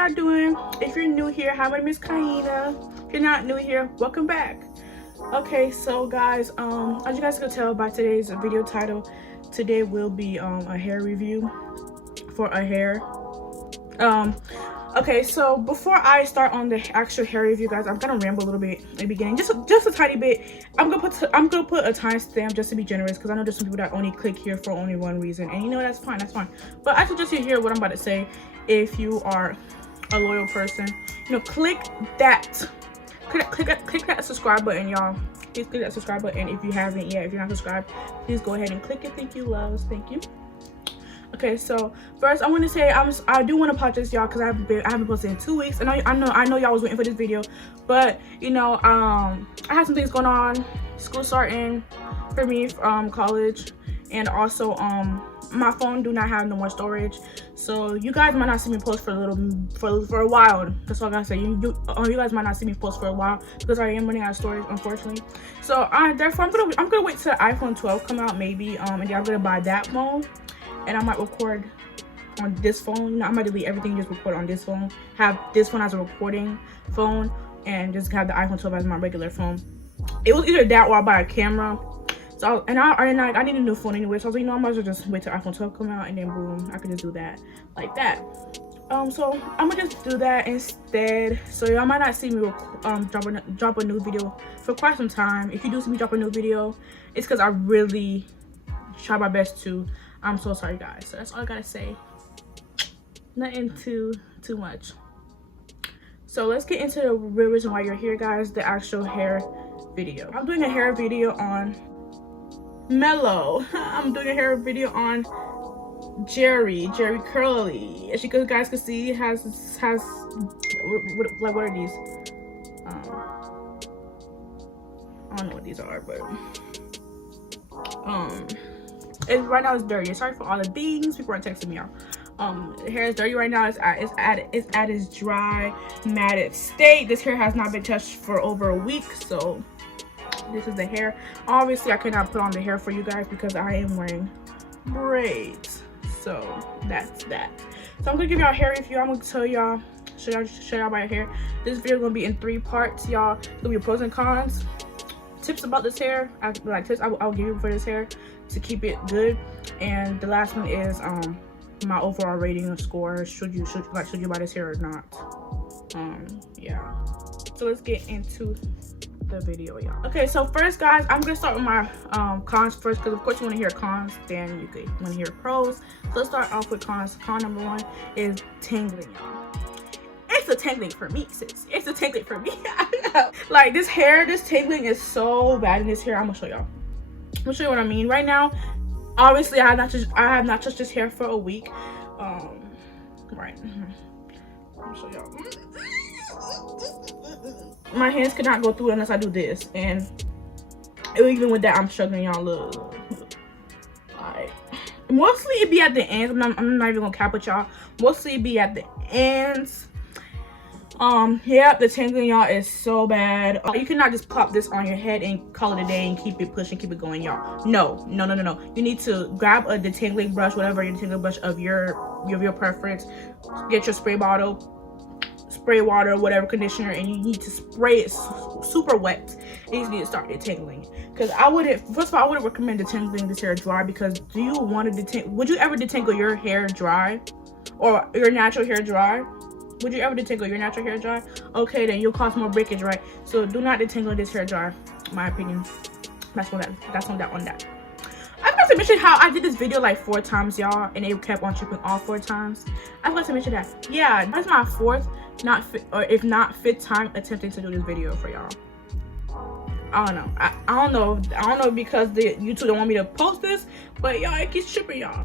y'all doing? If you're new here, hi, my name is Kaina. If you're not new here, welcome back. Okay, so guys, as you guys can tell by today's video title, today will be a hair review for a hair. Okay, so before I start on the actual hair review, guys, I'm gonna ramble a little bit in the beginning, just a tiny bit. I'm gonna put a timestamp just to be generous, because I know there's some people that only click here for only one reason, and you know that's fine, But I suggest you hear what I'm about to say if you are a loyal person. You know, click that subscribe button, y'all. Please click that subscribe button if you haven't yet. If you're not subscribed, please go ahead and click it. Thank you, loves. Thank you. Okay, so first I want to say I do want to apologize, y'all, because I haven't posted in 2 weeks. And I know y'all was waiting for this video, but you know, I had some things going on, school starting for me, college, and also my phone do not have no more storage, so you guys might not see me post for a while. That's all I gotta say. You guys might not see me post for a while because I am running out of storage, unfortunately. So therefore I'm gonna wait till the iPhone 12 come out, maybe, and then I'm gonna buy that phone. And I might record on this phone. No, I might delete everything, just record on this phone. Have this phone as a recording phone, and just have the iPhone 12 as my regular phone. It was either that or I'll buy a camera. So I need a new phone anyway. So I was like, you know, I might as well just wait till iPhone 12 come out, and then boom, I could just do that like that. So I'm gonna just do that instead. So y'all might not see me drop a new video for quite some time. If you do see me drop a new video, it's because I really try my best to. I'm so sorry, guys. So that's all I gotta say. Nothing too much. So let's get into the real reason why you're here, guys. The actual hair video. I'm doing a hair video on Mellow. I'm doing a hair video on Jerry Curly. As you guys can see, has what are these? I don't know what these are, but right now it's dirty. Sorry for all the things people are texting me out. The hair is dirty right now. It's at its dry, matted state. This hair has not been touched for over a week, so this is the hair. Obviously I cannot put on the hair for you guys because I am wearing braids, so that's that. So I'm gonna give y'all a hair review. I'm gonna tell y'all, show y'all my hair. This video is gonna be in 3 parts, y'all. It's gonna be pros and cons, tips about this hair, I'll give you for this hair to keep it good, and the last one is my overall rating or score. Should you buy this hair or not? Yeah. So let's get into the video, y'all. Okay, so first, guys, I'm gonna start with my cons first, because of course you want to hear cons, then you want to hear pros. So let's start off with cons. Con number 1 is tingling, y'all. It's a tingling for me, sis. It's a tingling for me. Like this tingling is so bad in this hair. I'm gonna show y'all. I'm gonna show you what I mean. Right now, obviously I have not touched this hair for a week. Right. I'll show y'all. My hands cannot go through it unless I do this, and even with that, I'm struggling, y'all. Look. Like, mostly it be at the ends. I'm not even gonna cap with y'all. Mostly it be at the ends. Yeah, the tingling, y'all, is so bad. You cannot just pop this on your head and call it a day and keep it pushing, keep it going, y'all. No. You need to grab a detangling brush, whatever your detangling brush of your preference. Get your spray bottle, spray water, whatever conditioner, and you need to spray it super wet. And you need to start detangling. Because first of all, I wouldn't recommend detangling this hair dry, because would you ever detangle your hair dry, or your natural hair dry? Would you ever detangle your natural hair dry? Okay, then you'll cause more breakage, right? So do not detangle this hair dry, in my opinion. That's on that. I forgot to mention how I did this video like 4 times, y'all, and it kept on tripping all 4 times. I forgot to mention that. Yeah, that's my 4th, if not 5th time attempting to do this video for y'all. I don't know. I don't know because the YouTube don't want me to post this, but y'all, it keeps tripping, y'all.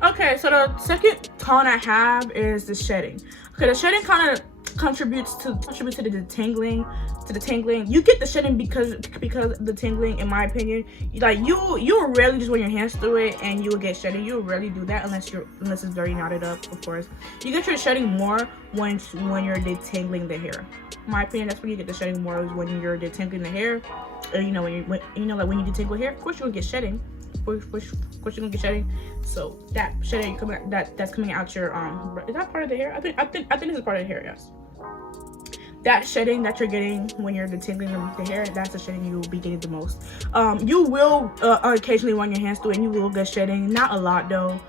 Okay, so the second con I have is the shedding. Okay, the shedding kind of contributes to the detangling. You get the shedding because the tingling, in my opinion. Like you will rarely just run your hands through it and you will get shedding. You will rarely do that unless it's very knotted up, of course. You get your shedding more when you're detangling the hair. In my opinion, that's when you get the shedding more, is when you're detangling the hair. you know, like when you detangle hair, of course you're gonna get shedding. Of course you're gonna get shedding. So that shedding that's coming out your is that part of the hair? I think this is part of the hair. Yes. That shedding that you're getting when you're detangling the hair, that's the shedding you will be getting the most. You will occasionally run your hands through it, and you will get shedding. Not a lot though.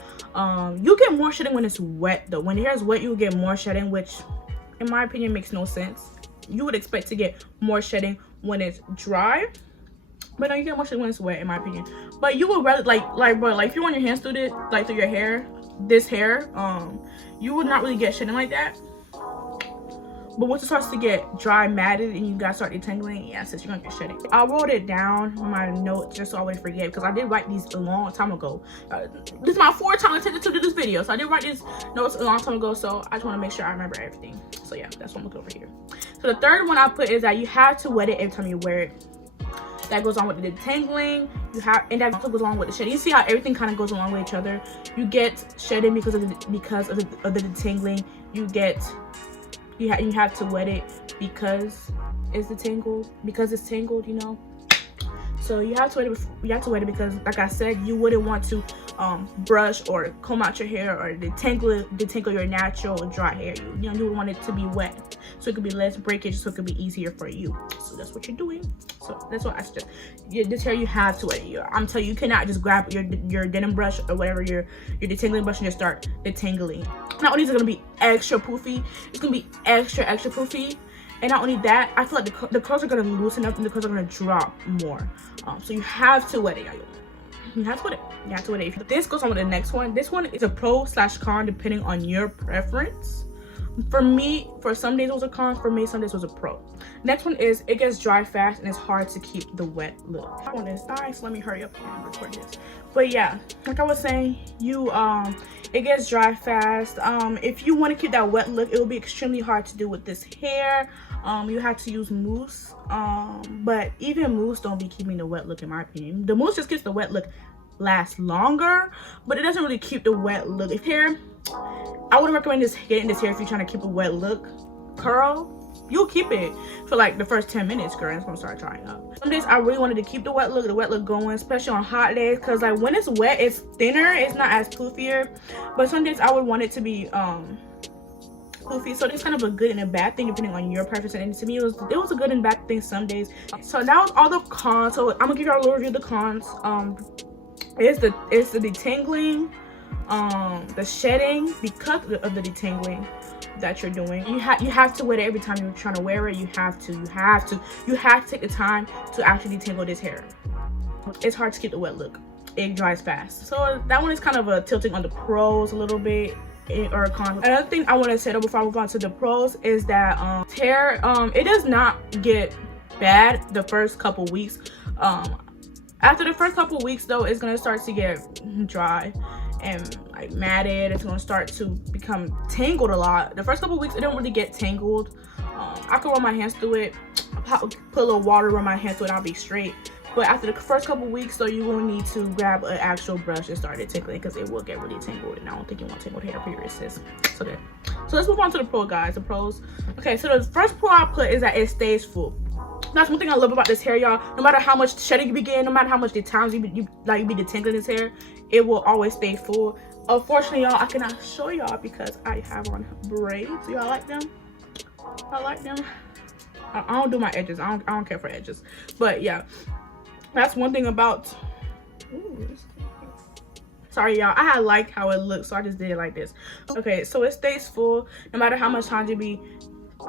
You get more shedding when it's wet though. When the hair is wet, you will get more shedding, which in my opinion makes no sense. You would expect to get more shedding when it's dry, but no, you get more shedding when it's wet, in my opinion. But you would rather bro, like if you run your hands through it, like through your hair, this hair, you would not really get shedding like that. But once it starts to get dry, matted, and you guys start detangling, yeah, sis, you're gonna get shedding. I wrote it down on my notes just so I wouldn't forget, because I did write these a long time ago. This is my 4th time attempting to do this video, so I did write these notes a long time ago, so I just want to make sure I remember everything. So yeah, that's what I'm looking over here. So the third one I put is that you have to wet it every time you wear it. That goes on with the detangling, and that also goes along with the shedding. You see how everything kind of goes along with each other. You get shedding because of the detangling. You have to wet it because it's tangled, you know. So you have to wet it because, like I said, you wouldn't want to brush or comb out your hair or detangle your natural dry hair. You would want it to be wet, so it could be less breakage, so it could be easier for you. So that's what you're doing. So that's what I suggest. This hair, you have to wet it. I'm telling you, you cannot just grab your denim brush or whatever your detangling brush and just start detangling. Not only is it gonna be extra poofy, it's gonna be extra poofy. And not only that, I feel like the curls are gonna loosen up and the curls are gonna drop more. So you have to wet it, y'all. You have to wet it. You have to wet it. This goes on with the next one. This one is a pro/con depending on your preference. For me, for some days it was a con. For me, some days it was a pro. Next one is it gets dry fast and it's hard to keep the wet look. That one is nice. Let me hurry up and record this. But yeah, like I was saying, it gets dry fast. If you want to keep that wet look, it will be extremely hard to do with this hair. You have to use mousse. But even mousse don't be keeping the wet look, in my opinion. The mousse just keeps the wet look last longer, but it doesn't really keep the wet look. If hair, I wouldn't recommend getting this hair if you're trying to keep a wet look. Curl, you'll keep it for like the first 10 minutes, girl, and it's gonna start drying up. Some days I really wanted to keep the wet look going, especially on hot days, because like when it's wet, it's thinner, it's not as poofier. But some days I would want it to be poofy. So it's kind of a good and a bad thing depending on your preference. And to me, it was a good and bad thing some days. So that was all the cons. So I'm gonna give y'all a little review of the cons. It's the detangling, the shedding because of the detangling that you're doing. You have to wet it every time you're trying to wear it. You have to take the time to actually detangle this hair. It's hard to keep the wet look. It dries fast. So that one is kind of a tilting on the pros a little bit, or a con. Another thing I want to say though before I move on to the pros is that hair, it does not get bad the first couple weeks. After the first couple weeks though, it's gonna start to get dry and like matted. It's gonna start to become tangled a lot. The first couple weeks it don't really get tangled. I can run my hands through it, put a little water, run my hands through it, and I'll be straight. But after the first couple weeks though, you will need to grab an actual brush and start detangling, because it will get really tangled, and I don't think you want tangled hair, period, sis. So there. So let's move on to the pro, guys. The pros. Okay, so the first pro I put is that it stays full. That's one thing I love about this hair, y'all. No matter how much shedding you begin, no matter how much the times you be detangling this hair, it will always stay full. Unfortunately, y'all, I cannot show y'all because I have on braids. Y'all like them? I like them. I don't do my edges. I don't care for edges. But yeah, that's one thing about. Ooh, sorry, y'all. I like how it looks, so I just did it like this. Okay, so it stays full no matter how much time you be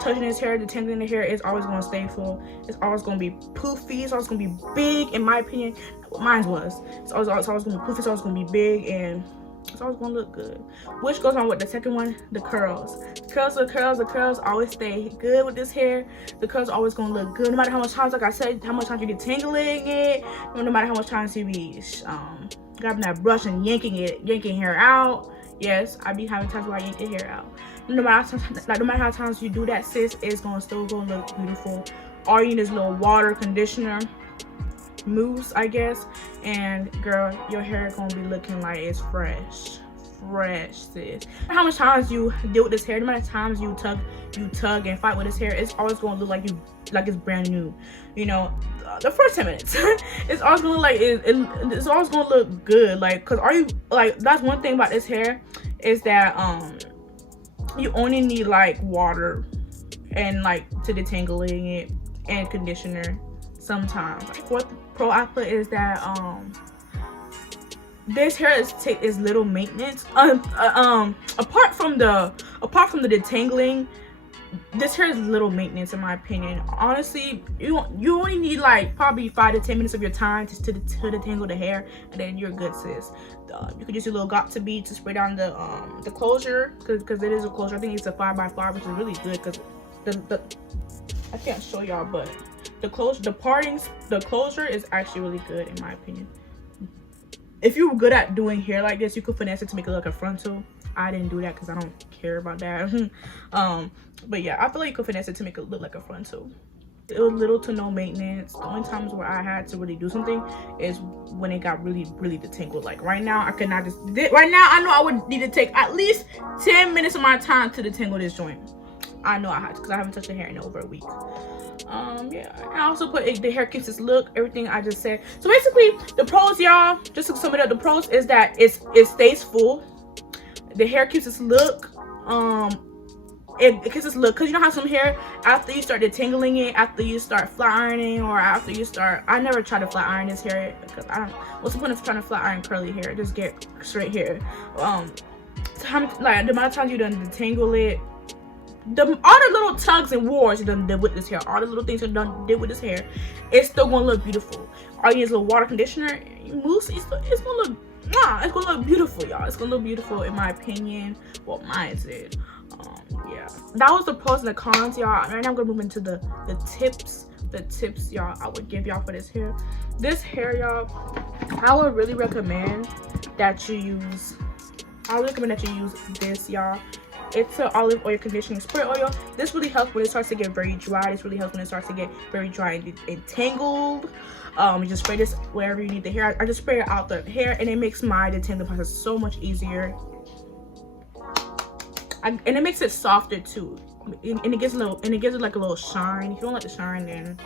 touching his hair, detangling the hair. Is always going to stay full. It's always going to be poofy. It's always going to be big, in my opinion. Mine was. It's always going to be poofy. It's always going to be big, and it's always going to look good. Which goes on with the second one, the curls. The curls always stay good with this hair. The curls are always going to look good no matter how much times, like I said, how much times you detangling it, no matter how much times you be grabbing that brush and yanking hair out. Yes, I be having times where I yank the hair out. No matter how many times you do that, sis, it's still gonna look beautiful. All you need is a little water, conditioner, mousse, I guess, and girl, your hair gonna be looking like it's fresh. fresh, sis. How much times you deal with this hair, no matter times you tug and fight with this hair, it's always gonna look like it's brand new. You know, the first 10 minutes, it's always gonna look like it's always gonna look good. Like, cause are you like, that's one thing about this hair is that you only need like water and like to detangling it and conditioner sometimes. Fourth pro I put is that this hair is little maintenance. Apart from the detangling, this hair is little maintenance in my opinion. Honestly, you only need like probably 5 to 10 minutes of your time to detangle the hair, and then you're good, sis. You could use your little Got2b to spray down the closure, because it is a closure. I think it's a 5x5, which is really good because the I can't show y'all, but the closure is actually really good in my opinion. If you're good at doing hair like this, you could finesse it to make it look like a frontal. I didn't do that because I don't care about that. But yeah, I feel like you could finesse it to make it look like a frontal. It was little to no maintenance. The only times where I had to really do something is when it got really detangled. Like right now, I could not just. Right now, I know I would need to take at least 10 minutes of my time to detangle this joint. I know I had to because I haven't touched the hair in over a week. Yeah, I also put the hair keeps its look, everything I just said. So basically the pros, y'all, just to sum it up, the pros is that it stays full, the hair keeps its look, it keeps its look, because you know how some hair, after you start detangling it, after you start flat ironing, or after you start, I never try to flat iron this hair because I don't, what's the point of trying to flat iron curly hair? Just get straight hair. Like the amount of times you done detangle it, all the little tugs and wars you done did with this hair, all the little things you done did with this hair, it's still gonna look beautiful. All you need is a little water conditioner, mousse, it's gonna look, it's gonna look beautiful, y'all. It's gonna look beautiful in my opinion. Well, mine did. Yeah, that was the pros and the cons, y'all. Right now I'm gonna move into the tips. The tips, y'all, I would give y'all for this hair. This hair, y'all, I would really recommend that you use. This, y'all. It's an olive oil conditioning spray oil. This really helps when it starts to get very dry. This really helps when it starts to get very dry and tangled. You just spray this wherever you need the hair. I just spray it out the hair, and it makes my detangling process so much easier. And it makes it softer too. And it gives it like a little shine. If you don't like the shine, then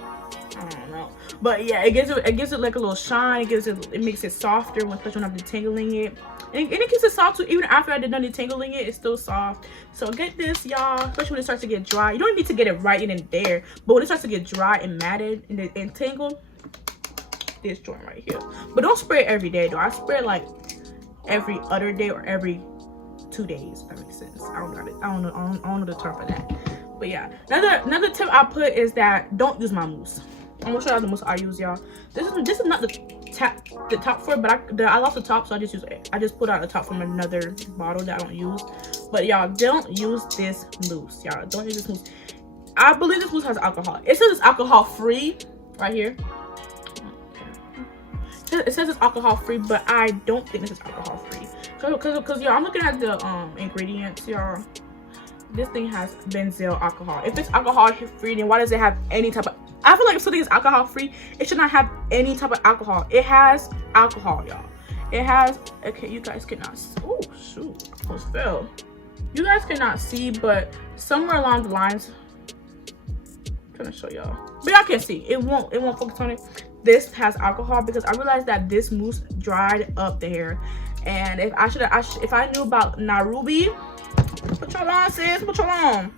I don't know. But yeah, it gives it like a little shine. It makes it softer especially when I'm detangling it. And it keeps it soft too. Even after I did done detangling it, it's still soft. So get this, y'all, especially when it starts to get dry. You don't need to get it right in and there, but when it starts to get dry and matted and tangled, this joint right here. But don't spray it every day though. I spray it like every other day or every 2 days, if that makes sense. I don't know the term for that. But yeah, another tip I put is that don't use my mousse. I'm gonna show you the mousse I use, y'all. This is not the top for it, but I lost the top, so I just put out the top from another bottle that I don't use. But y'all, don't use this mousse, y'all. Don't use this mousse. I believe this mousse has alcohol. It says it's alcohol free right here. It says it's alcohol free, but I don't think this is alcohol free. Cause y'all, I'm looking at the ingredients, y'all. This thing has benzyl alcohol. If it's alcohol free, then why does it have any type of? I feel like if something is alcohol free, it should not have any type of alcohol. It has alcohol, y'all. It has. Okay, you guys cannot. Oh shoot, almost fell. You guys cannot see, but somewhere along the lines, I'm trying to show y'all, but y'all can't see. It won't focus on it. This has alcohol because I realized that this mousse dried up the hair, and if I knew about Narubi, put your on, sis, put your on.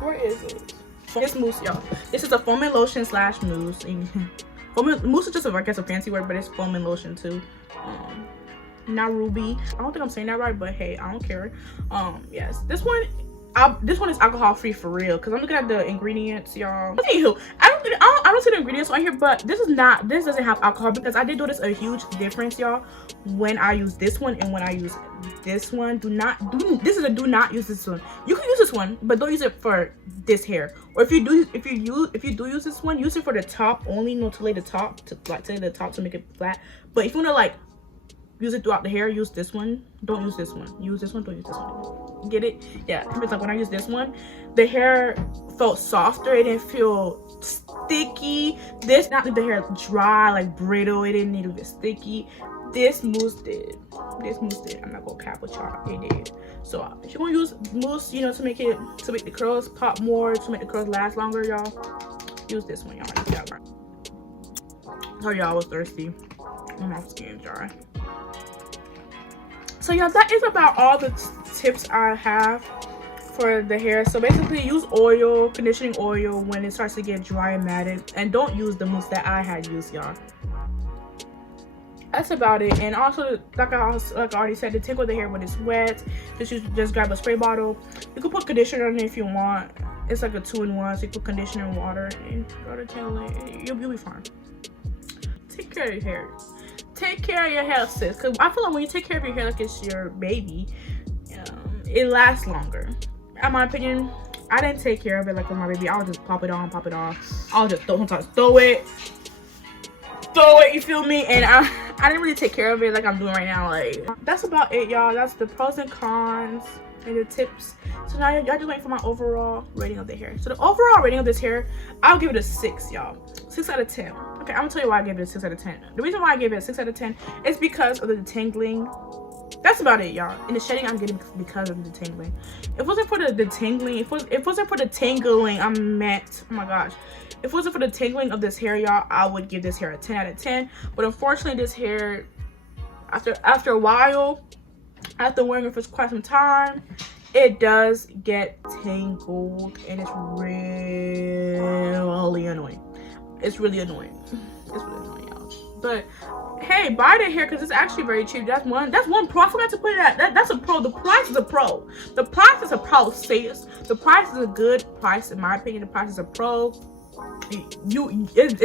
Where is it? This mousse, y'all. This is a foaming lotion / mousse. Mousse is just a fancy word, but it's foaming lotion too. Narubi. I don't think I'm saying that right, but hey, I don't care. Yes, this one is alcohol free for real. Cause I'm looking at the ingredients, y'all. Anywho, I don't see the ingredients on here, but this doesn't have alcohol because I did notice a huge difference, y'all, when I use this one and when I use this one. Do not use this one. You can use this one, but don't use it for this hair. Or if you do use this one, use it for the top only, to lay the top to make it flat. But if you want to like use it throughout the hair, use this one. Don't use this one. Use this one, don't use this one. Get it? Yeah. It's like when I use this one, the hair felt softer. It didn't feel sticky. This not leave the hair dry, like brittle. It didn't need to be sticky. this mousse did. I'm not gonna cap with y'all. It did. So if you're gonna use mousse, you know, to make the curls pop more, to make the curls last longer, y'all, use this one, y'all. Sorry, y'all, I was thirsty. My skin's dry. So yeah, that is about all the tips I have for the hair. So basically, use oil, conditioning oil when it starts to get dry and matted, and don't use the mousse that I had used, y'all. That's about it. And also, like I already said, to tingle the hair when it's wet, just grab a spray bottle. You can put conditioner in it if you want. It's like a 2-in-1, so you put conditioner and water and go to tingle it. You'll be fine. Take care of your hair. Take care of your hair, sis. Cause I feel like when you take care of your hair like it's your baby, it lasts longer. In my opinion, I didn't take care of it like with my baby. I would just pop it on, pop it off. I'll just throw it. You feel me? And I didn't really take care of it like I'm doing right now. Like, that's about it, y'all. That's the pros and cons and the tips. So now y'all just waiting for my overall rating of the hair. So the overall rating of this hair, I'll give it a 6, y'all. 6 out of 10. Okay, I'm gonna tell you why I gave it a 6 out of 10. The reason why I gave it a 6 out of 10 is because of the detangling. That's about it, y'all. And the shedding I'm getting because of the detangling. If it wasn't for the detangling, if it wasn't for the tangling, oh my gosh. If it wasn't for the tangling of this hair, y'all, I would give this hair a 10 out of 10. But unfortunately, this hair, after a while, after wearing it for quite some time, it does get tangled, and it's really annoying. It's really annoying. It's really annoying, y'all. But hey, buy the hair because it's actually very cheap. That's one pro. I forgot to put it at. That's a pro. The price is a pro. The price is a pro, sis. The price is a good price in my opinion. The price is a pro. You get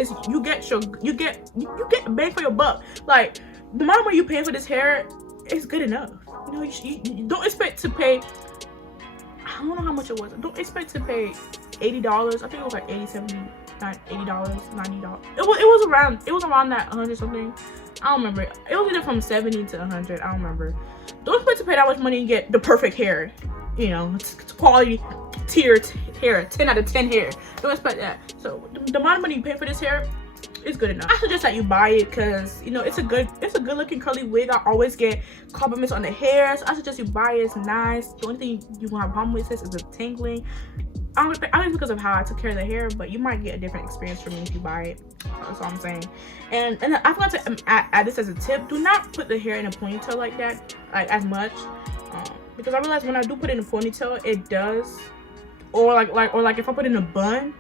bang for your buck. Like, the amount of money you pay for this hair is good enough. You know, you don't expect to pay. I don't know how much it was. Don't expect to pay $80. I think it was like $80, $70, $80, $90. It was around that 100 something. I don't remember. It was either from 70 to 100. I don't remember. Don't expect to pay that much money and get the perfect hair. You know, it's quality tier hair, 10 out of 10 hair. Don't expect that. So the amount of money you pay for this hair is good enough. I suggest that you buy it because, you know, it's a good looking curly wig. I always get compliments on the hair, so I suggest you buy it. It's nice. The only thing you won't have a problem with is the tangling. I don't think because of how I took care of the hair, but you might get a different experience from me if you buy it. That's all I'm saying. And I forgot to add this as a tip. Do not put the hair in a ponytail like that, like as much, because I realize when I do put it in a ponytail, it does, or like if I put it in a bun,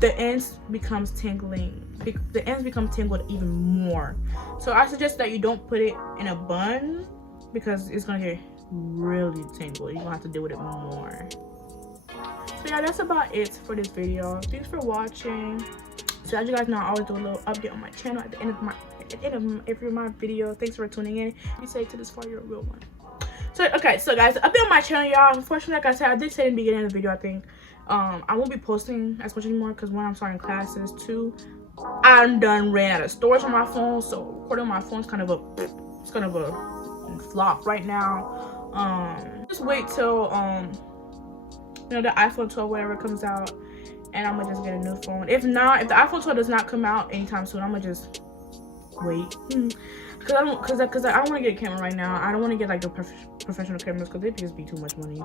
the ends becomes tingling. The ends become tangled even more. So I suggest that you don't put it in a bun because it's gonna get really tangled. You're gonna have to deal with it more. So yeah, that's about it for this video. Thanks for watching. So as you guys know, I always do a little update on my channel at the end of every my video. Thanks for tuning in. If you say to this far, you're a real one. So okay, so guys, update on my channel, y'all. Unfortunately, like I said, I did say in the beginning of the video, I think I won't be posting as much anymore because one, I'm starting classes. 2, I'm done ran out of storage on my phone, so recording on my phone is kind of a flop right now. Just wait till you know, the iPhone 12 whatever comes out, and I'm gonna just get a new phone. If the iPhone 12 does not come out anytime soon, I'm gonna just wait. Cause I don't want to get a camera right now. I don't want to get like the professional cameras because they just be too much money.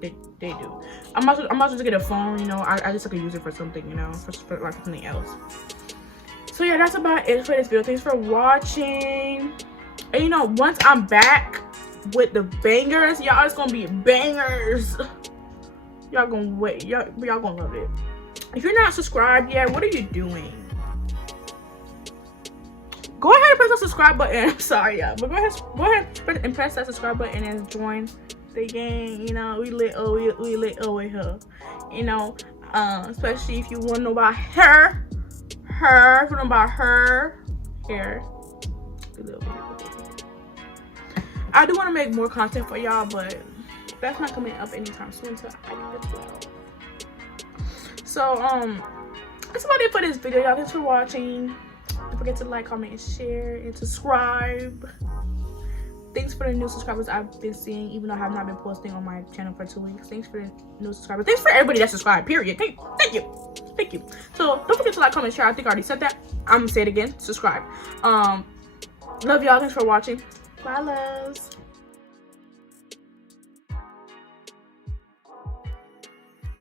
They do. I'm about to just get a phone. You know, I just like to use it for something. You know, for like something else. So yeah, that's about it for this video. Thanks for watching. And you know, once I'm back with the bangers, y'all, it's gonna be bangers. Y'all gonna wait. Y'all gonna love it. If you're not subscribed yet, what are you doing? Go ahead and press the subscribe button. I'm sorry, y'all, but go ahead and press that subscribe button and join the gang. You know, we lit over here. You know, especially if you want to know about her. If you want to know about her hair. I do want to make more content for y'all, but that's not coming up anytime soon until I get 12. So that's about it for this video, y'all. Thanks for watching. Don't forget to like, comment, and share, and subscribe. Thanks for the new subscribers I've been seeing, even though I have not been posting on my channel for 2 weeks. Thanks for the new subscribers. Thanks for everybody that subscribed, period. Thank you. So don't forget to like, comment, share. I think I already said that. I'm gonna say it again. Subscribe. Love y'all. Thanks for watching. Bye, loves.